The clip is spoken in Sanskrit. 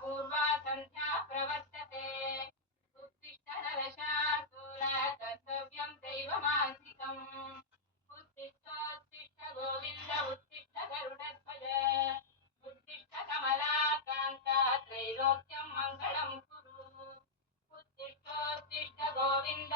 पूर्वा सन्ध्या प्रवर्तते उत्तिष्ठ नरशार्दूल कर्तव्यं दैवमान्तिकम् उत्तिष्ठोत्तिष्ठ गोविन्द उत्तिष्ठ गरुडध्वज उत्तिष्ठ कमलाकान्ता त्रैलोक्यं मङ्गलं कुरु उत्तिष्ठोत्तिष्ठ गोविन्द